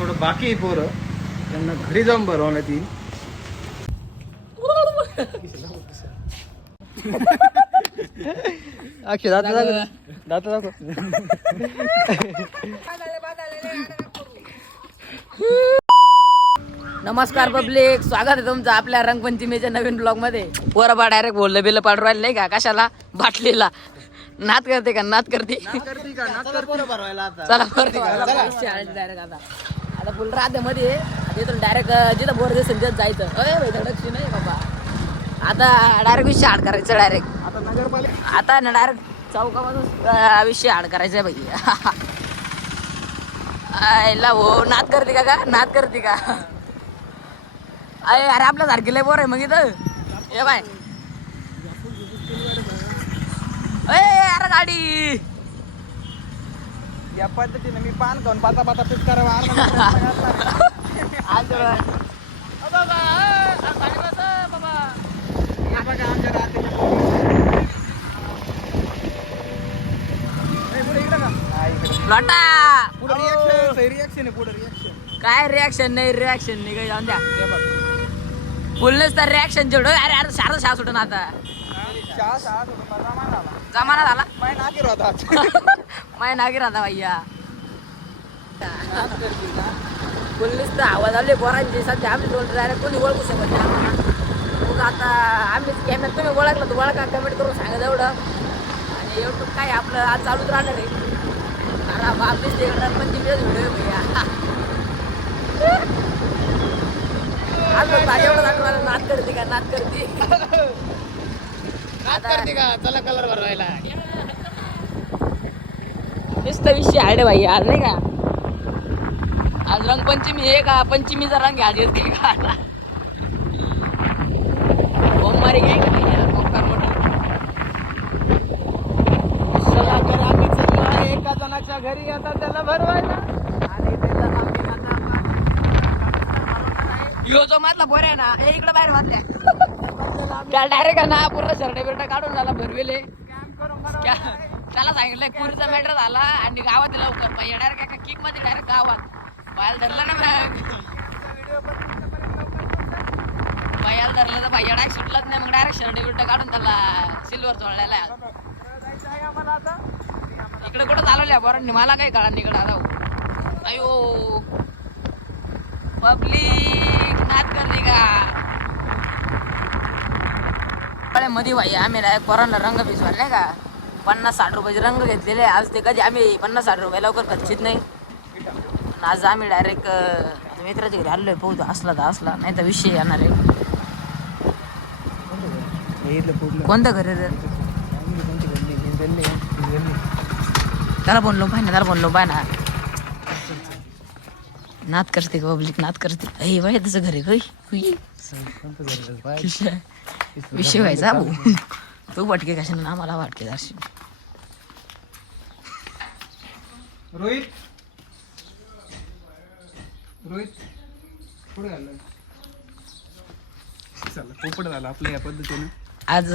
थोडं बाकी आहे पोरं त्यांना घरी जाऊन भरवण्यात येईल. अक्षय दात दाखव. नमस्कार पब्लिक, स्वागत आहे तुमचं आपल्या रंगपंचमीच्या नवीन ब्लॉग मध्ये. पोरबा डायरेक्ट बोललं बिल्ल पाडू राहिले नाही का, कशाला बाटलीला नात करते का नात करते. चला डायरेक्ट आता फुल राहते मध्ये तिथून डायरेक्ट जिथं बोर दिसेल तिथं जायचं. धडकशी नाही बाबा, आता डायरेक्ट विषय हाड करायचं. डायरेक्ट आता ना डायरेक्ट चौकामधून विषय हाड करायचा भाई. आयला हो नात करते का नात करते का. अरे आपल्या सारखी लय बोर आहे मग इथं. ये बाय अरे गाडी या पद्धतीने मी पान खाऊन पाता पाता पीठ करावा. काय रिॲक्शन नाही काही जाऊन द्या. बोलणंच तर रिॲक्शन जेवढं. अरे अरे शाळा सुटून आता जमाना झाला. माय नागिर आता भैया बोलणेच तर आवाज आले पोरांचे. सध्या आम्ही दोन डायरेक्ट कोणी ओळखू शकत नाही आम्हाला. मग आता आम्हीच कॅमेरा तुम्ही ओळखलं तर ओळखा, कमेंट करून सांगा एवढं. आणि युट्यूब काय आपलं आज चालूच राहणार आहे. अरे आपलीच ते रंगपंचमीचा व्हिडिओ भैया. आज एवढं दाखवलं नात करते का नात करते का. चला कलर भरवायला नुसतं विषय आहे भाई आज नाही का. आज रंगपंचमी आहे का पंचमीचा रंग आज येते का. सोमवारी घ्याय का भैया कोकण मोठा. चला तर आम्ही चाललो आहे एका जणाच्या घरी आता त्याला भरवायला. आणि त्याचा यो जो मधला बोर आहे ना हे इकडे बाहेर वाटल्या त्या डायरेक्ट ना पूर्ण शर्ट बिर्ट काढून झाला भरवेले. त्याला सांगितलं पुरीचा मॅटर झाला आणि गावात लवकर पाहिजे. डायरेक्ट एका किक मध्ये डायरेक्ट गावात पायाला धरलं ना पायाला धरलं तर भैया डायरेक्ट सुटलाच नाही. मग डायरेक्ट शर्ट बिर्ट काढून त्याला सिल्वर चोळलेला. इकडे कुठं चालवल्या पोरांनी मला काही कळा इकडं आता. अयो पब्लिक नाच करते का मध्ये भाई. आम्ही डायरेक्ट पोरांना रंग भिजवायला नाही का 50-60 रुपयाचे रंग घेतलेले. आज ते कधी आम्ही 50-60 रुपये लवकर खर्चित नाही. आज आम्ही डायरेक्ट मित्राच्या घरी आलोय. पोहतो असला तर असला नाही तर विषय येणार आहे. कोणतं घर आहे त्याला बोललो पाहिजे त्याला बोललो पाहिजे ना. नात करते का पब्लिक नात करते. अय बाय तसं घर आहे विषय व्हायचा भाऊ. तू वाटके कशाने ना मला वाटके दर्शन. रोहित पुढे झालं पोपट झाला आपल्या या पद्धतीने. आज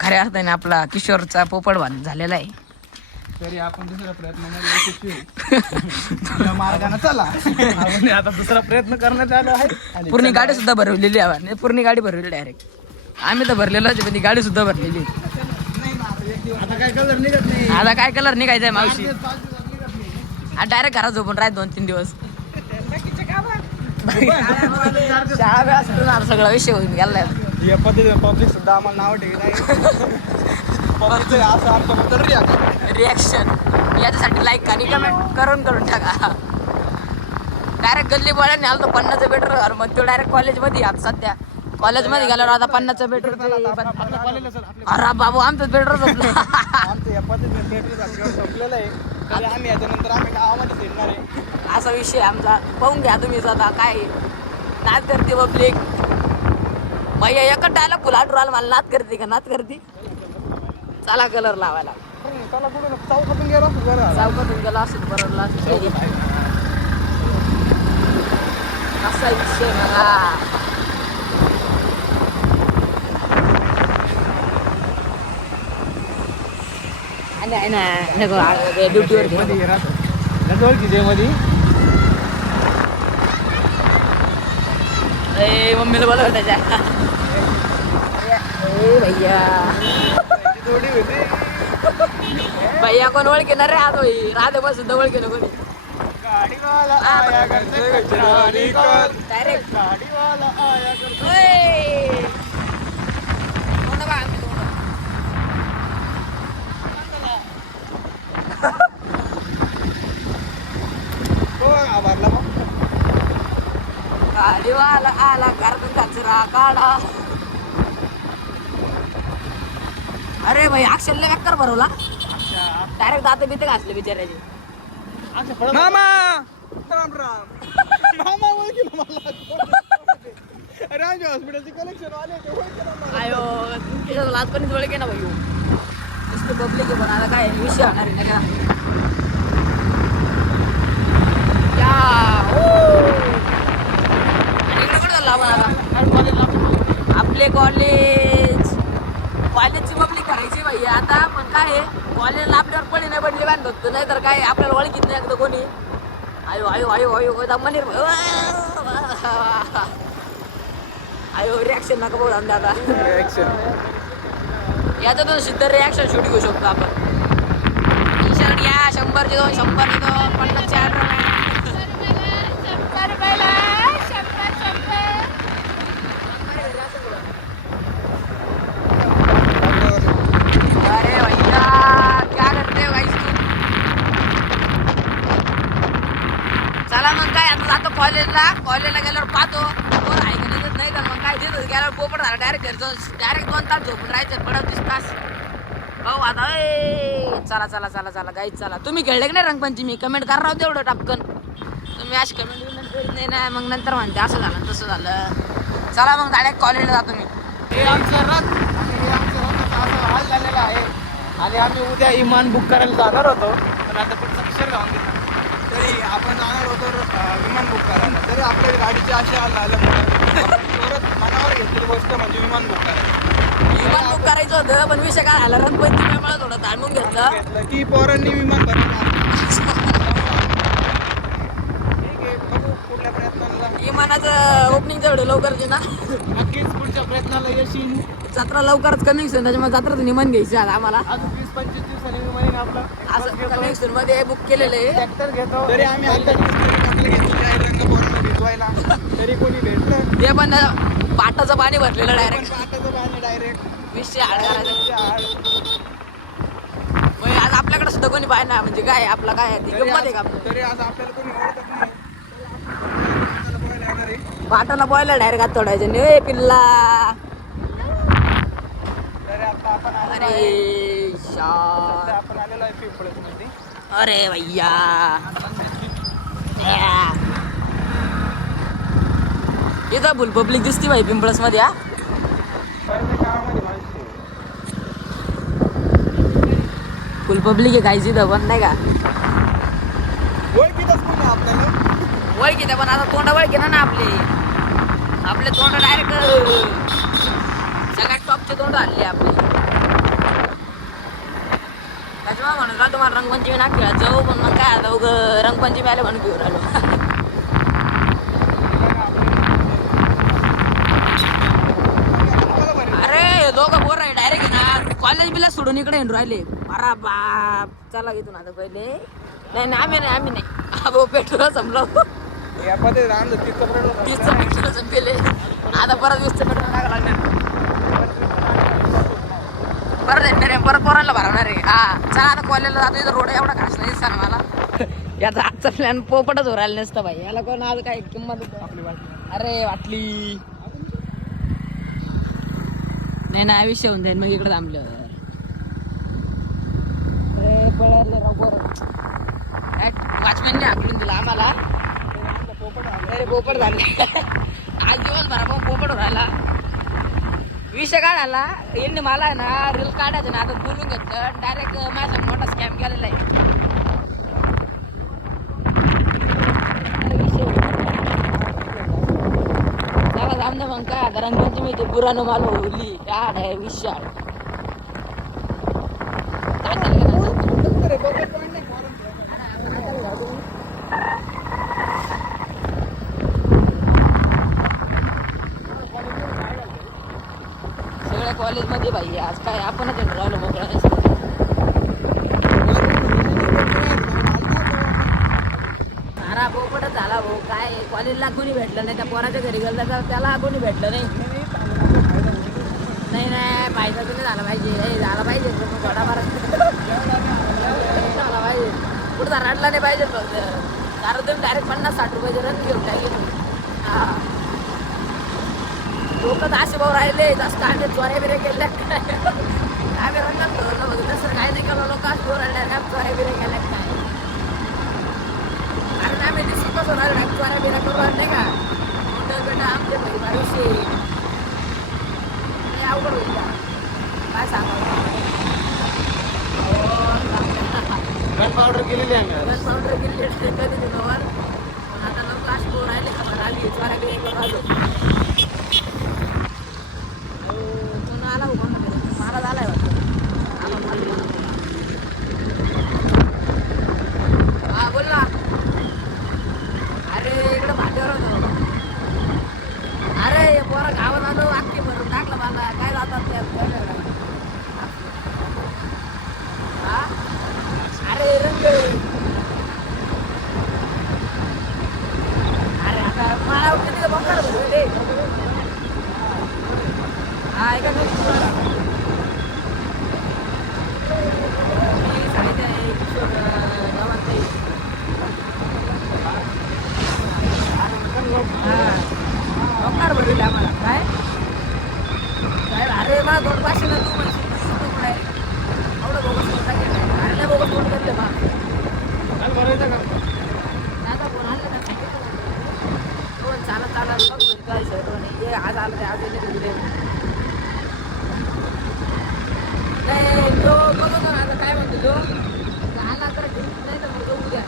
खऱ्या अर्थाने आपला किशोरचा पोपट झालेला आहे. तरी आपण दुसरा प्रयत्न मार्गाने चला. आता दुसरा प्रयत्न करण्यात आला आहे. पूर्ण गाडी सुद्धा भरवलेली आहे. पूर्ण गाडी भरवली डायरेक्ट. आम्ही तर भरलेलोच पण ती गाडी सुद्धा भरलेली. आता काय कलर निघत नाही. आता काय कलर निघायचा आहे मावशी. आता डायरेक्ट घरात झोपून राहत 2-3 दिवस. सगळा विषय होऊन गेलाय. या पद्धतीने पब्लिक सुद्धा आम्हाला नाव ठेवत. रिॲक्शन याच्यासाठी लाईक आणि कमेंट करून टाका. डायरेक्ट गल्ली बोळ्याने आलो 50चं पेट्रोल झालं. मग तो डायरेक्ट कॉलेजमध्ये आता सध्या कॉलेजमध्ये गेल्यावर आता 50चं पेट्रोल. अरे बाबू आमचं पेट्रोल संपलं. आमचं या पद्धतीने पेट्रोल संपलेलं आहे. आम्ही याच्यानंतर आम्ही गावामध्ये फिरणार आहे. असा विषय आमचा. पाहून घ्या तुम्ही आता काय नाच करते पब्लिक. भैया एकच डायलॉग फुलाट राहिला मला. नाच करते का नाच करते. चला कलर लावायला. चौकातून गेला चौकातून गेला असेल बरोबर असा विषय मला. आहे ना ड्युटीवर मध्ये ए मम्मीला बोलव त्याच्या ए भैया जोडी होती भैया कोण ओळखीणार रे आज होई राधे बस सुद्धा ओळखीनं कोणी गाडीवाला आया करते कचरानी कर डायरेक्ट गाडीवाला आया करते तो आभारला मग गाडीवाला आला कारण कचरा काढा अरे भाई अक्षरला बेकार भरवला डायरेक्ट दात बिते घासले बिचारायचे मामा राम राम मामा ओळखी ना मला अरे आमच्या हॉस्पिटलचे कलेक्शन आले ते ओळखी ना मला. आयो तुमच्या लाज पण जोळे के ना भाई नुसते पब्लिक आहे पण आता काय विषय होणार आहे ना का या इकडे कुठं चालला आपण आता आणि कॉलेजला आपण आपले कॉलेजची पब्लिक करायची भाई आता पण काय आहे कॉलेजला आपल्यावर पडी नाही पडली बांध बघतो नाही तर काय आपल्याला ओळखीत नाही एकदा कोणी आयो आयो आयो आयो दमनीर आयो रिॲक्शन नका बोल आता याच्यातून सिद्ध रिॲक्शन शूट घेऊ शकतो आपण टी शर्ट घ्या 100चे 2 100चे 2 50चे 8 अरे भैया क्या करते हो गाइस चला मग काय आता जातो कॉलेजला गेल्यावर पाहतो कोण आहे की नाही तर मग काय देतो गेल्यावर पोपट झाला डायरेक्ट घरचं डायरेक्ट 2 तास झोपून राहायचं पडत 20 तास हो आता चला चला चला चला गाईच चला तुम्ही खेळले की नाही रंगपंचमी कमेंट करा राहू तेवढं टपकन तुम्ही अशी कमेंट करीत नाही ना मग नंतर म्हणते असं झालं तसं झालं चला मग डायरेक्ट कॉलेजला जातो मी हे आमचं रथ आणि हे आमचं रथाचा असा हाल झालेला आहे आणि आम्ही उद्या विमान बुक करायला जाणार होतो पण आता पुढचं अक्षर गावून दिलं तरी आपण जाणार होतो विमान बुक करायला तरी आपल्या गाडीचे असे हाल झाल्यामुळे परत मनावर घेतलेली गोष्ट म्हणजे विमान बुक करायला विमान बुक करायचं होतं पण विषय काय झाला रंगपंचमीमुळे थोडं थांबून घेतलं की पोरांनी विमान भरायला ठीक आहे बघू पुढल्या प्रयत्नाला विमानाचं ओपनिंग तेवढं लवकर घे ना नक्कीच पुढच्या प्रयत्नाला यश येईल जत्रा लवकरच कनेक्शन त्याच्यामुळे जत्राचं निमन घ्यायचं आता आम्हाला अजून 20-25 दिवसांनी विमान आपलं असं कनेक्शन मध्ये बुक केलेलं आहे ट्रॅक्टर घेतो तरी आम्ही आता घेतलेली आहे रंग पोरांना भिजवायला तरी कोणी भेटलं ते पण पाटाचं पाणी भरलेलं डायरेक्ट पाटाचं पाणी डायरेक्ट विषय हाड करायचं आज आपल्याकडे सुद्धा कोणी पाहिजे ना म्हणजे काय आपला काय ती गंमत आहे का आपलं तरी आज आपल्याला कोणी ओळखत नाही पाटाला बोयला डायरेक्ट हात तोडायचं नाही पिल्ला तरी आता आपण आलेलो आहे. अरे सध्या आपण आलेलो आहे पिंपळसमध्ये. अरे भैया इथं फुल पब्लिक दिसती भाई पिंपळस मध्ये हा पहिल्या काळामध्ये माहिती आहे. फुल पब्लिक आहे काहीच इथं पण नाही का ओळखीतच कोणी आपल्याला ओळखी पण आता तोंड ओळखी ना आपले तोंड डायरेक्ट सगळ्यात टॉपचे तोंड आणले आपले त्याच्यामुळे म्हणून का तुम्हाला रंगपंचमी ना खेळत जाऊ पण मग काय आता उगं रंगपंचमी आले म्हणून घेऊन आलो अरे दोघं बोर आहे डायरेक्ट ना कॉलेज बिला सोडून इकडे येऊन राहिले अरे बाप चला घेतो आता पहिले नाही आम्ही नाही अबो पेट्रोल संपलं या पद्धतीने आणलं तिथं पडलं 20चं पेट्रोल संपले आता परत 20चं पेट्रोल टाकावं लागणार परत येणार आहे परत पोरांना भरवणार आहे हा चला आता कॉलेजला जातो इथं रोड एवढा खास नाही दिसणार मला याचा आजचा प्लॅन पोपटच उरायला नसतं भाई याला कोण आज काय किंमत आपली वाटली अरे वाटली नाही विषय होऊन जाईल मग इकडे थांबलं वॉचमॅनने हाकलून दिला आम्हाला अरे पोपट झाले आज दिवस भरा पण पोपट राहिला विषय काय झाला यांनी मला आहे ना रील काढायचं ना आता बोलून घेतलं डायरेक्ट माझा मोठा स्कॅम केलेला आहे चला जाम ना मग काय आता रंगपंचमी ते पुराणं माल होली काय आहे विशाळ कॉलेजमध्ये भाई आज काय आपणच राहिलो मोकळा सारा बोपटच झाला भाऊ. काय कॉलेजला कोणी भेटलं नाही, त्या पोराच्या घरी गेलं तर त्याला कोणी भेटलं नाही. नाही नाही फायदा तुम्ही झाला पाहिजे, झाला पाहिजे थोडाफार झाला पाहिजे. पुढचा रडला नाही पाहिजे फक्त. कारण तुम्ही डायरेक्ट 50-60 रुपयाचे रन घेऊन टाकले. हा लोक तर असे भाऊ राहिले जास्त आम्ही चोऱ्या बिऱ्या केल्या काय आम्ही रंगात धरलं बघ तसं काय नाही केलं. लोक असं राहिले काय चोऱ्या बिऱ्या केल्या काय. कारण आम्ही दिसत कसं राहिलो चोऱ्या बिऱ्या करून नाही का. मोठं बेटा आमचे भाई बारीशे अवघड होईल का काय सांगावं. गन पावडर केलेली आहे गन पावडर केली कधी दिनवर. पण आता लोक अशी भाऊ राहिले खबर आली चोऱ्या बिऱ्या करून राहिलो. आला हो कोण महाराज आलाय वाटतं. हा बोल ना. अरे इकडं भाट्यावर होतो. अरे पोरा गावात आलो अख्खी भरून टाकलं मला. काय जातात त्या हा अरे रंग. अरे आता मला किती बंगार भरले. हा ऐका लोकार भरले आम्हाला काय अरे मला 2 500 ना तू म्हणशील एवढं बोगस मोठा केला. अरे बोगस मोठ करते बा आता कोण आणलं ना कोण चालत चालत काय शर्ट हे आज आलं आज तो बघतो ना आता काय म्हणतो तो आला तर नाही तर मग उद्या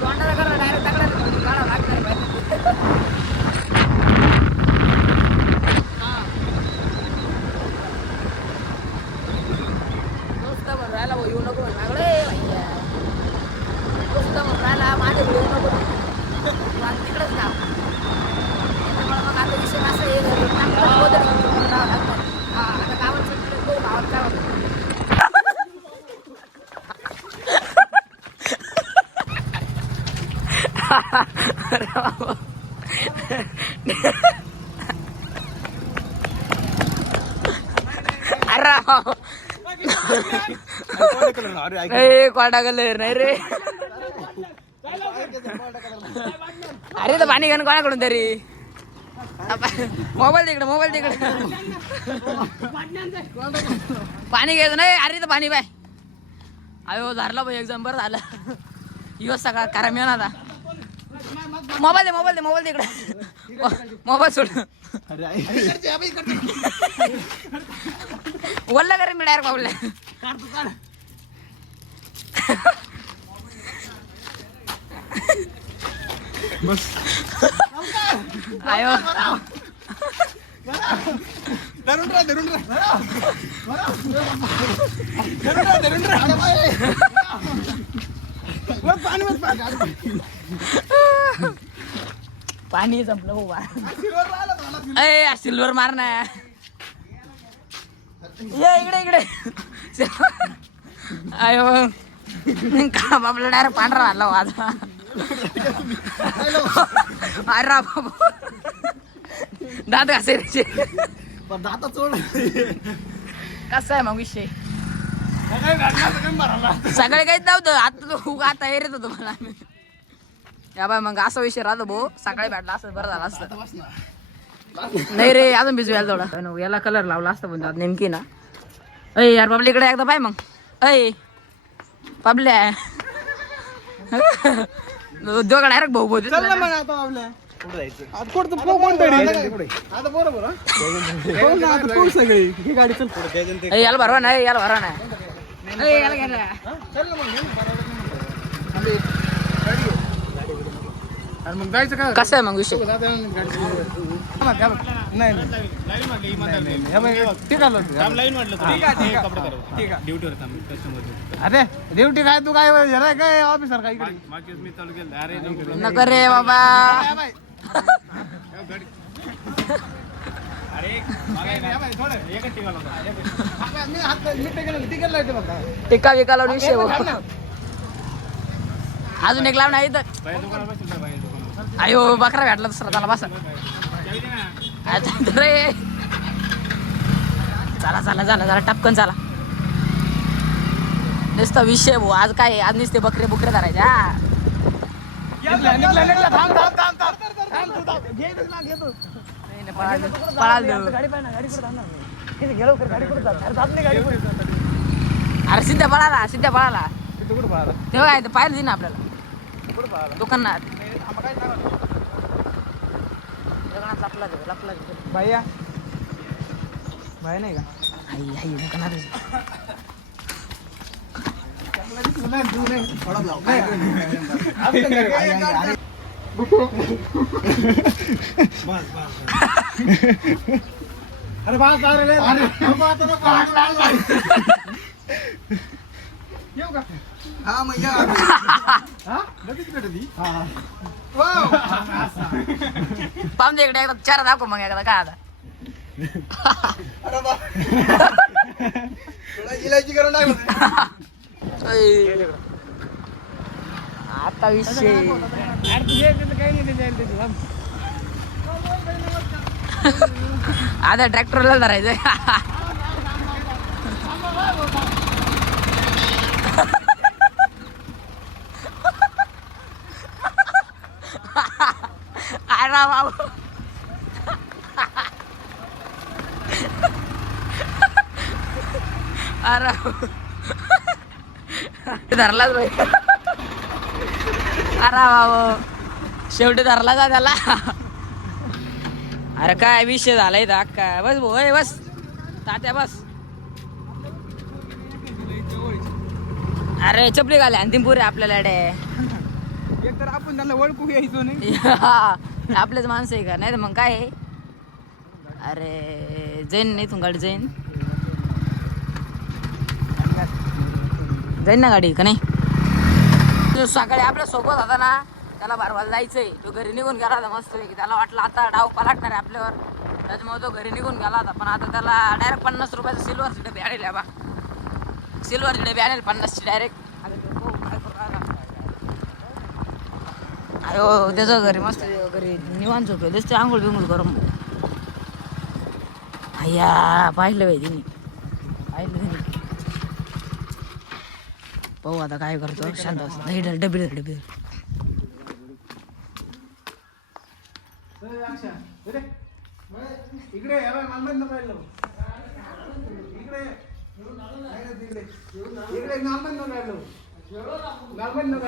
तोंडाला करा डायरेक्ट टाकला काढावं लागणार पाहिजे. नुसतं म्हणून राहिला भाऊ येऊ नको मागडे भैया. नुसतं म्हणून राहिला माझ्या येऊ नको तिकडंच ना. त्याच्यामुळे मग आता विषय असं हा आता गावात तो गावात काय होतं. कोणा कलर नाही रे. अरे तर पाणी घेऊन कोणाकडून तरी मोबाईल तिकडे पाणी घ्यायचं नाही. अरे तर पाणी बाय अयो झालं भाई एक्झाम बरं झालं. दिवस सकाळ करा मिळून आता मोबाईल तिकडे मोबाईल सोड बोलला करे मी डायरेक्ट पावलं आयो पाणी संपलं बाबा. अय सिल्वर मार ना इकडे अयो का बाबला डायरेक्ट पांढरा आला माझा. अरे बाबा दात घासायचे दाता चोड कसं आहे मग विषय. सगळे काहीच नव्हतं आता येत होतो मला. या बाय मग असा विषय राहतो भाऊ. सकाळी भेटला असं बरं झालं असतं. नाही रे अजून भिजवायला थोडा याला कलर लावला असतं पण नेमकी ना. अय यार बाबल्या इकडे एकदा पाय मग. अय बाबल्या दोघं डायरेक्ट भाऊ भाऊ याला भरवा नाही याला भरवा नाही याला घ्या. मग जायचं का कसं आहे मग विषय. अरे ड्युटी काय तू काय काय ऑफिसर काय नको रे बाबा. टिका विका लावून विषय हो. अजून एक लावून आहे तर अयो बकरा भेटला दुसरा त्याला बसा रे. चला चला चला चला टपकन चला. नुसता विषय भाऊ आज काय आज नुसते बकरे बुकरे धरायचे. हा अरे सिद्ध्या पळाला सिद्ध्या पळाला तेव्हा काय पाहिलं दे ना आपल्याला दुकानात लपला लपला भैया भाई नाही का आई आई दुकानात अरे बास येऊ का हा मग या लगेच भेटती पाहून दे इकडे एकदा चार दाखव मग एकदा काय आता इलायची करून आता विषय आता ट्रॅक्टरला धरायचं. अरे बाबू अरे धरलाच भाई. अरे बाबू शेवटी धरला जा त्याला. अरे काय विषय झालाय तर अक्का बस भाऊ बस तात्या बस. अरे चपली घाले अंतिम पुरे आपल्याला डे एक तर आपण त्याला ओळखू यायचो नाही. आपलेच माणसं आहे का नाही तर मग काय आहे? अरे जैन नाही तू गाडी जैन जाईन ना गाडी का नाही. तो सकाळी आपल्या सोबत होता ना त्याला बारवाला जायचंय तो घरी निघून गेला होता मस्त की त्याला वाटलं आता डाव पलाटणार आहे आपल्यावर त्याच्यामुळे तो घरी निघून गेला होता. पण आता त्याला डायरेक्ट 50 रुपयाचं सिल्वरची डबे आणले बा सिल्वरची डबे आणले 50ची डायरेक्ट. अरे त्याचं घरी मस्त घरी निवांत झोपले दिसते आंघोळ बिंघोळ करून. अय्या पाहिलं बाई तिने पाहिलं तिने पाहू आता काय करतो शांत डबे डबे इकडे मालमत नको इकडे इकडे मालमत नको मालमत नको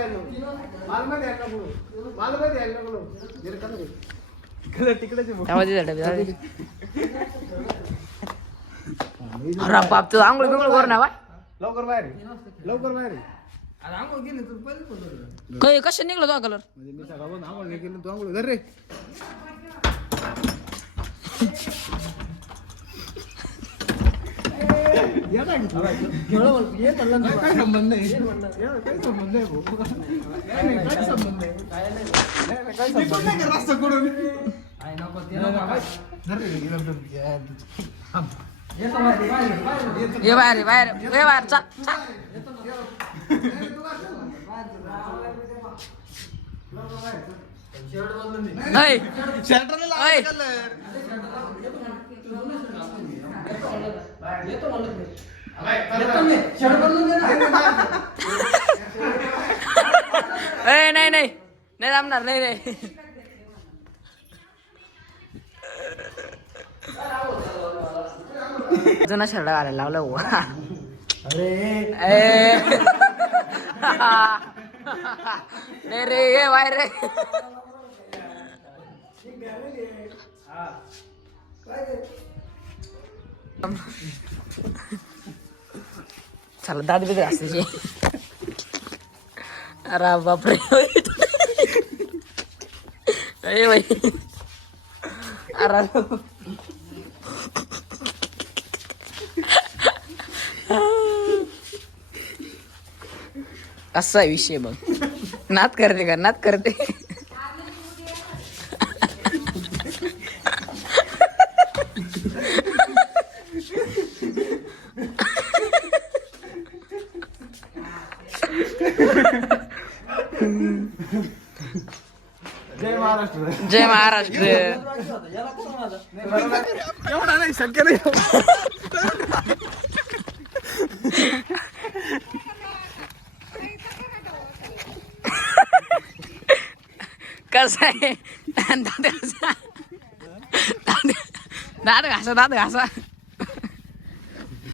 मालमत यायला नको मालमत यायला नको तिकडे तिकडे अरे बाप तू आंघोळ बिंघोळ कर ना बाय लवकर बाहेर लवकर बाहेर काही कशा निघलो तो कलर म्हणजे मी सकाळपासून आंघोळ नाही केलं तू आंघोळ धर रे. काय संबंध नाही काय संबंध आहे भाऊ काय संबंध आहे रस्ता कडून ये बाहेर ये बाहेर ये बाहेर चा नाही नाही नाही नाही जमणार नाही रे. जुना शर्ट घालायला लावला हो. नाही रे ये बाहेर रे. चला दाद बिद असते. अरे बापरे अरे बाई अरे असा विषय बघ नात करते का नात करते. जय महाराष्ट्र. जय महाराष्ट्र. एवढा नाही शक्य नाही. कसं आहे दात घासा दात घासा